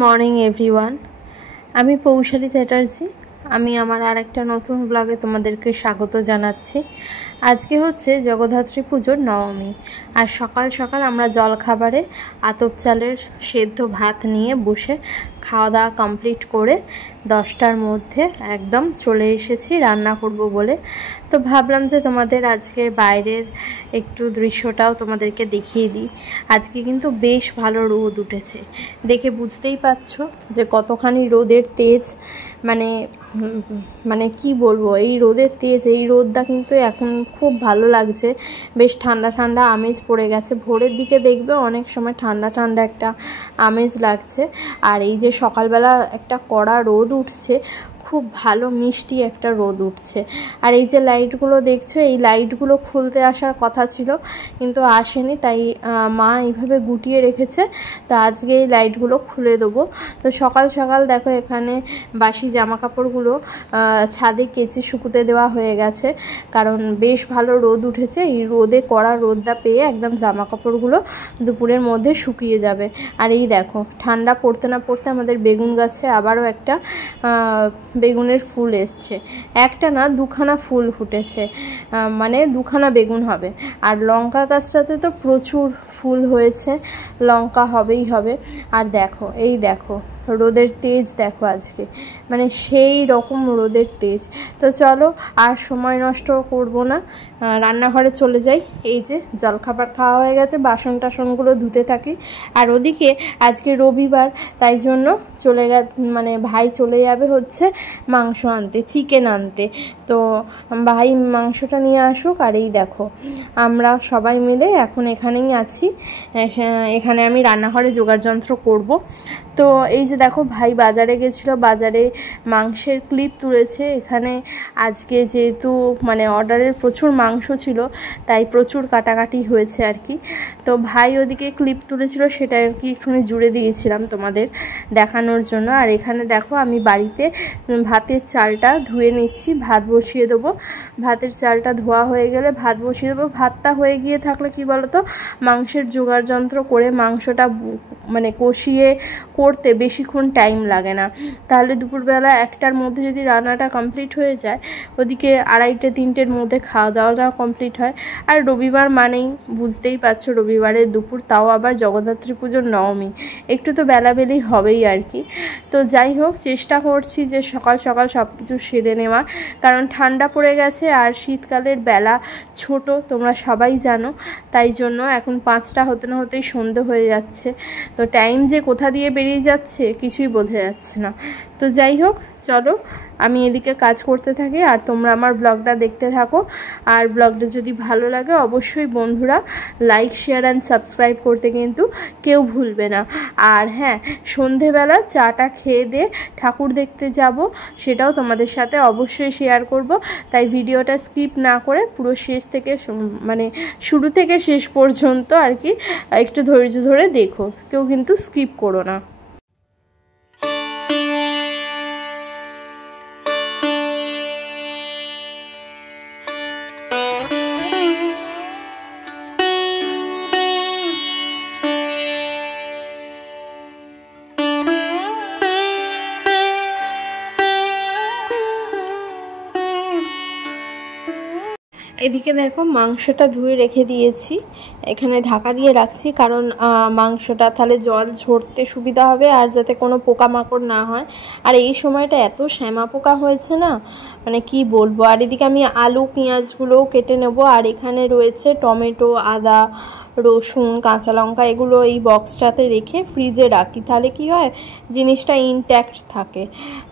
Morning everyone, আমি পৌশালী চ্যাটার্জি। আমি আমার আরেকটা নতুন ব্লগে তোমাদেরকে স্বাগত জানাচ্ছি। আজকে হচ্ছে জগদ্ধাত্রী পুজোর নবমী, আর সকাল সকাল আমরা জলখাবারে আতপ চালের সেদ্ধ ভাত নিয়ে বসে খাওয়া দাওয়া কমপ্লিট করে 10টার মধ্যে একদম চলে এসেছি রান্না করব বলে। তো ভাবলাম যে তোমাদের আজকে বাইরের একটু দৃশ্যটাও তোমাদেরকে দেখিয়ে দিই। আজকে কিন্তু বেশ ভালো রোদ উঠেছে, দেখে বুঝতেই পারছো যে কতখানি রোদের তেজ। মানে কি বলবো, এই রোদের তেজ, এই রোদটা কিন্তু এখন খুব ভালো লাগছে। বেশ ঠান্ডা ঠান্ডা আমেজ পড়ে গেছে। ভোরের দিকে দেখবে অনেক সময় ঠান্ডা ঠান্ডা একটা আমেজ লাগছে, আর এই যে সকালবেলা একটা কড়া রোদ উঠছে, খুব ভালো মিষ্টি একটা রোদ উঠছে। আর এই যে লাইটগুলো দেখছো, এই লাইটগুলো খুলতে আসার কথা ছিল কিন্তু আসেনি, তাই মা এইভাবে গুটিয়ে রেখেছে। তো আজকে এই লাইটগুলো খুলে দেবো। তো সকাল সকাল দেখো এখানে বাসি জামা কাপড়গুলো ছাদে কেচে শুকুতে দেওয়া হয়ে গেছে, কারণ বেশ ভালো রোদ উঠেছে। এই রোদে কড়া রোদটা পেয়ে একদম জামা কাপড়গুলো দুপুরের মধ্যে শুকিয়ে যাবে। আর এই দেখো ঠান্ডা পড়তে না পড়তে আমাদের বেগুন গাছে আবারও একটা বেগুনের ফুল এসছে। একটা না, দুখানা ফুল ফুটেছে, মানে দুখানা বেগুন হবে। আর লঙ্কা গাছটাতে তো প্রচুর ফুল হয়েছে, লঙ্কা হবেই হবে। আর দেখো এই দেখো রোদের তেজ দেখো আজকে, মানে সেই রকম রোদের তেজ। তো চলো আর সময় নষ্ট করব না, রান্নাঘরে চলে যাই। এই যে জলখাবার খাওয়া হয়ে গেছে, বাসন টাসনগুলো ধুতে থাকি। আর ওদিকে আজকে রবিবার, তাই জন্য ভাই চলে যাবে হচ্ছে মাংস আনতে, চিকেন আনতে। তো ভাই মাংসটা নিয়ে আসুক। আর এই দেখো আমরা সবাই মিলে এখন এখানেই আছি, এখানে আমি রান্নাঘরে জোগাড়যন্ত্র করব। তো এই যে দেখো ভাই বাজারে গেছিলো, বাজারে মাংসের ক্লিপ তুলেছে। এখানে আজকে যেহেতু অর্ডারের প্রচুর মাংস ছিল, তাই প্রচুর কাটাকাটি হয়েছে আর কি। তো ভাই ওদিকে ক্লিপ তুলেছিল, সেটা আর কি একটুখানি জুড়ে দিয়েছিলাম তোমাদের দেখানোর জন্য। আর এখানে দেখো আমি বাড়িতে ভাতের চালটা ধুয়ে নিচ্ছি, ভাত বসিয়ে দেবো। ভাতের চালটা ধোয়া হয়ে গেলে ভাত বসিয়ে দেবো। ভাতটা হয়ে গিয়ে থাকলে কি বলতো, মাংসের জোগাড়যন্ত্র করে মাংসটা কষিয়ে করতে বেশিক্ষণ টাইম লাগে না। তাহলে দুপুরবেলা 1টার মধ্যে যদি রান্নাটা কমপ্লিট হয়ে যায়, ওদিকে 2:30-3টের মধ্যে খাওয়া দাওয়াটাও কমপ্লিট হয়। আর রবিবার মানেই বুঝতেই পারছো রবিবারের দুপুর, তাও আবার জগদ্ধাত্রী পুজোর নবমী, একটু তো বেলাবেলি হবেই আর কি। তো যাই হোক, চেষ্টা করছি যে সকাল সকাল সব কিছু সেরে নেওয়া, কারণ ঠান্ডা পড়ে গেছে আর শীতকালের বেলা ছোট, তোমরা সবাই জানো। তাই জন্য এখন 5টা হতে না হতেই সন্ধে হয়ে যাচ্ছে। তো টাইম যে কোথা দিয়ে বেরিয়ে যাচ্ছে কিছুই বোঝা যাচ্ছে না। তো যাই হোক, চলো আমি এদিকে কাজ করতে থাকি আর তোমরা আমার ব্লগটা দেখতে থাকো। আর ব্লগটা যদি ভালো লাগে অবশ্যই বন্ধুরা লাইক, শেয়ার অ্যান্ড সাবস্ক্রাইব করতে কিন্তু কেউ ভুলবে না। আর হ্যাঁ, সন্ধেবেলা চাটা খেয়ে দিয়ে ঠাকুর দেখতে যাব, সেটাও তোমাদের সাথে অবশ্যই শেয়ার করব। তাই ভিডিওটা স্কিপ না করে পুরো শেষ থেকে শুরু থেকে শেষ পর্যন্ত আর কি একটু ধৈর্য ধরে দেখো, কেউ কিন্তু স্কিপ করো না। এদিকে দেখো মাংসটা ধুয়ে রেখে দিয়েছি, এখানে ঢাকা দিয়ে রাখছি, কারণ মাংসটা তাহলে জল ঝরতে সুবিধা হবে আর যাতে কোনো পোকামাকড় না হয়। আর এই সময়টা এত শ্যামা পোকা হয়েছে না, কি বলবো। আর এদিকে আমি আলু পেঁয়াজগুলোও কেটে নেব। আর এখানে রয়েছে টমেটো, আদা, রসুন, কাঁচা লঙ্কা, এগুলো এই বক্সটাতে রেখে ফ্রিজে রাখি, তাহলে কি হয় জিনিসটা ইনট্যাক্ট থাকে।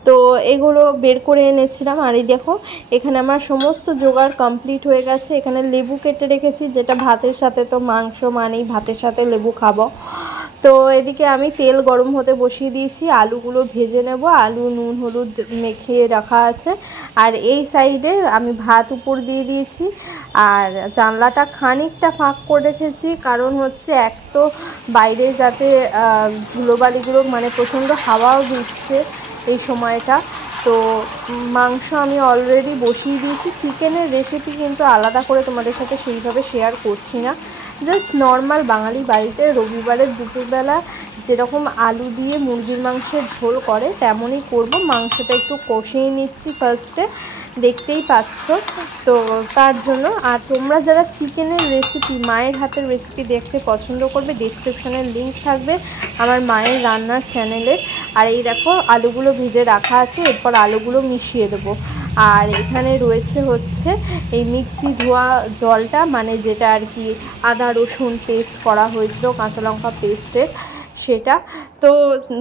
তো এগুলো বের করে এনেছিলাম। আর এই দেখো এখানে আমার সমস্ত জোগাড় কমপ্লিট হয়ে গেছে। এখানে লেবু কেটে রেখেছি, যেটা ভাতের সাথে, তো মাংস মানেই ভাতের সাথে লেবু খাবো। তো এদিকে আমি তেল গরম হতে বসিয়ে দিয়েছি, আলুগুলো ভেজে নেব। আলু নুন হলুদ মেখে রাখা আছে। আর এই সাইডে আমি ভাত উপর দিয়ে দিয়েছি। আর জানলাটা খানিকটা ফাঁক করে রেখেছি, কারণ হচ্ছে এক তো বাইরে যাতে ধুলোবালিগুলো প্রচণ্ড হাওয়াও দিচ্ছে এই সময়টা। তো মাংস আমি অলরেডি বসিয়ে দিয়েছি। চিকেনের রেসিপি কিন্তু আলাদা করে তোমাদের সাথে সেইভাবে শেয়ার করছি না, জাস্ট নর্মাল বাঙালি বাড়িতে রবিবারের দুপুরবেলা যেরকম আলু দিয়ে মুরগির মাংসের ঝোল করে তেমনই করব। মাংসটা একটু কষিয়ে নিচ্ছি ফার্স্টে, দেখতেই পাচ্ছ। তো তার জন্য, আর তোমরা যারা চিকেনের রেসিপি, মায়ের হাতের রেসিপি দেখতে পছন্দ করবে, ডেসক্রিপশনের লিঙ্ক থাকবে আমার মায়ের রান্নার চ্যানেলের। আর এই দেখো আলুগুলো ভেজে রাখা আছে, এরপর আলুগুলো মিশিয়ে দেবো। আর এখানে রয়েছে হচ্ছে এই মিক্সি ধোয়া জলটা, মানে যেটা আর কি আদা রসুন পেস্ট করা হয়েছিল, কাঁচা লঙ্কা পেস্টের, সেটা। তো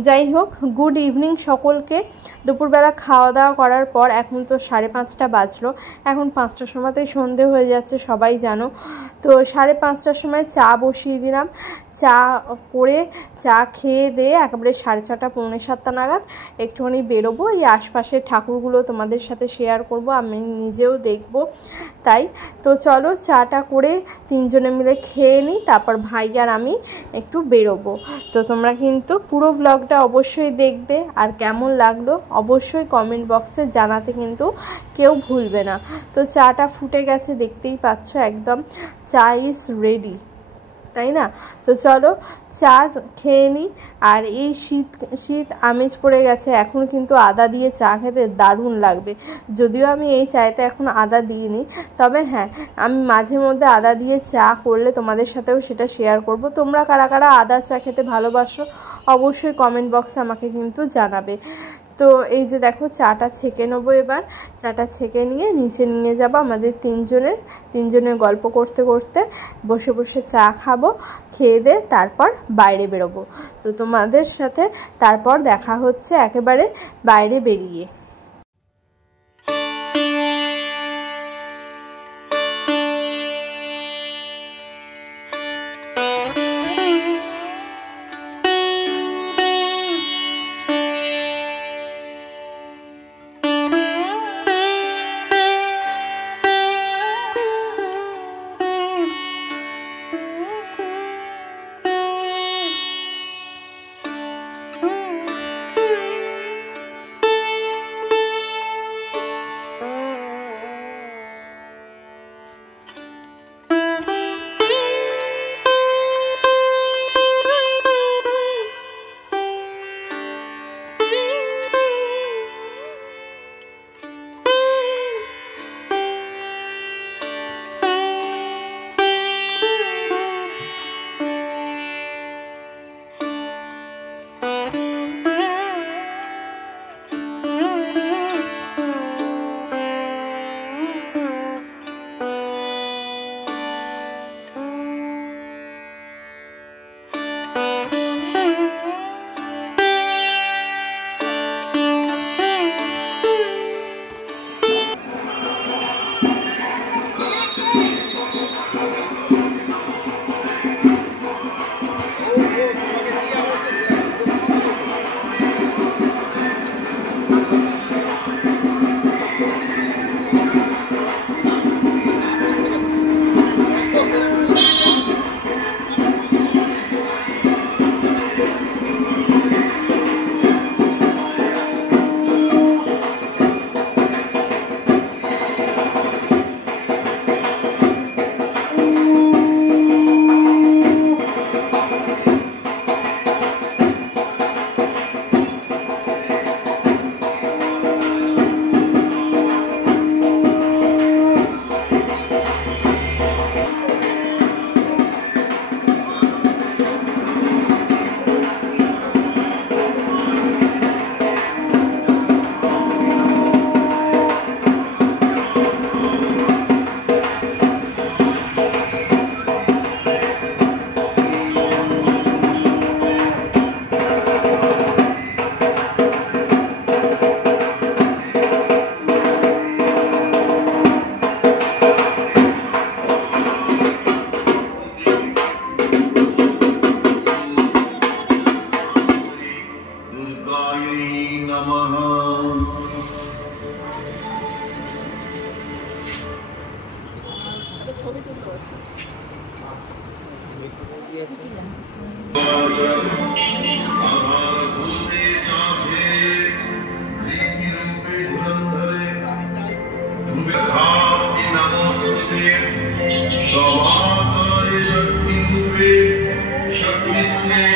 যাই হোক, গুড ইভিনিং সকলকে। দুপুরবেলা খাওয়া দাওয়া করার পর এখন তো 5:30 বাজলো। এখন 5টার সময়তেই সন্ধে হয়ে যাচ্ছে, সবাই জানো। তো 5:30টার সময় চা বসিয়ে দিলাম। চা করে চা খেয়ে দিয়ে একেবারে 6:30 পৌনে 7টা নাগাদ একটুখানি বেরোবো। এই আশপাশের ঠাকুরগুলো তোমাদের সাথে শেয়ার করব, আমি নিজেও দেখব, তাই। তো চলো চাটা করে 3জনে মিলে খেয়ে নিই, তারপর ভাই আর আমি একটু বেরোবো। তো তোমরা কিন্তু পুরো ব্লগটা অবশ্যই দেখবে, আর কেমন লাগলো অবশ্যই কমেন্ট বক্সে জানাতে কিন্তু কেউ ভুলবে না। তো চাটা ফুটে গেছে, দেখতেই পাচ্ছ, একদম চা ইজ রেডি, তাই না? তো চলো চা খেয়ে নিই। আর এই শীত আমেজ পড়ে গেছে, এখন কিন্তু আদা দিয়ে চা খেতে দারুণ লাগবে। যদিও আমি এই চায়েতে এখন আদা দিইনি, তবে হ্যাঁ, আমি মাঝে মধ্যে আদা দিয়ে চা করলে তোমাদের সাথেও সেটা শেয়ার করব। তোমরা কারা কারা আদা চা খেতে ভালোবাসো অবশ্যই কমেন্ট বক্সে আমাকে কিন্তু জানাবে। তো এই যে দেখো চাটা ছেঁকে নেবো এবার। চাটা ছেঁকে নিয়ে নিচে নিয়ে যাবো আমাদের তিনজনের গল্প করতে করতে বসে বসে চা খাবো। খেয়ে দিয়ে তারপর বাইরে বেরোবো। তো তোমাদের সাথে তারপর দেখা হচ্ছে একেবারে বাইরে বেরিয়ে।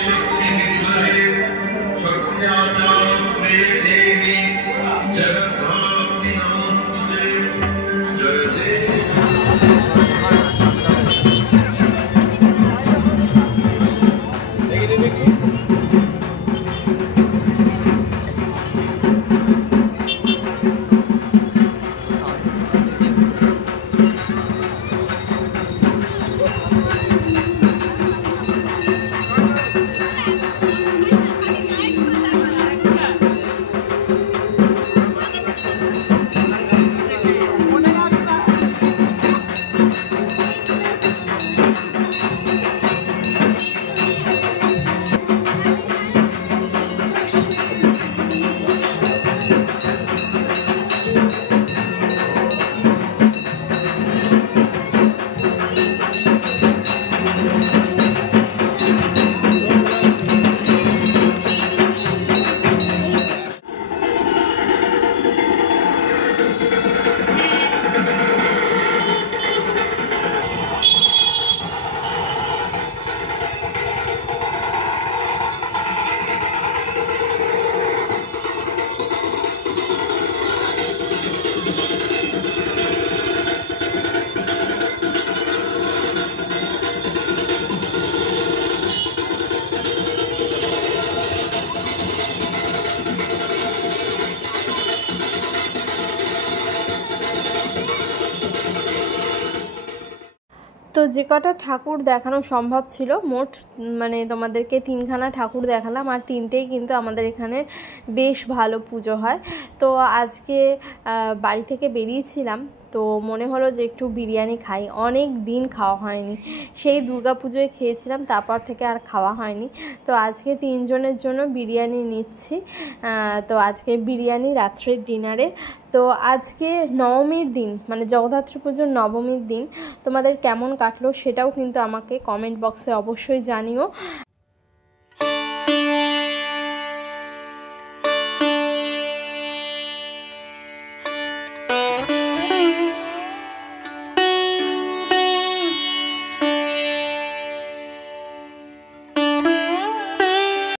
शक्ति তো যে কটা ঠাকুর দেখানো সম্ভব ছিল, মোট মানে তোমাদেরকে 3খানা ঠাকুর দেখালাম, আর 3টেই কিন্তু আমাদের এখানে বেশ ভালো পুজো হয়। তো আজকে বাড়ি থেকে বেরিয়েছিলাম, তো মনে হলো যে একটু বিরিয়ানি খাই, অনেক দিন খাওয়া হয়নি, সেই দুর্গাপুজোয় খেয়েছিলাম, তারপর থেকে আর খাওয়া হয়নি। তো আজকে 3 জনের জন্য বিরিয়ানি নিচ্ছি। তো আজকে বিরিয়ানি রাত্রের ডিনারে। তো আজকে নবমীর দিন, মানে জগদ্ধাত্রী পুজোর নবমীর দিন তোমাদের কেমন কাটলো সেটাও কিন্তু আমাকে কমেন্ট বক্সে অবশ্যই জানিও।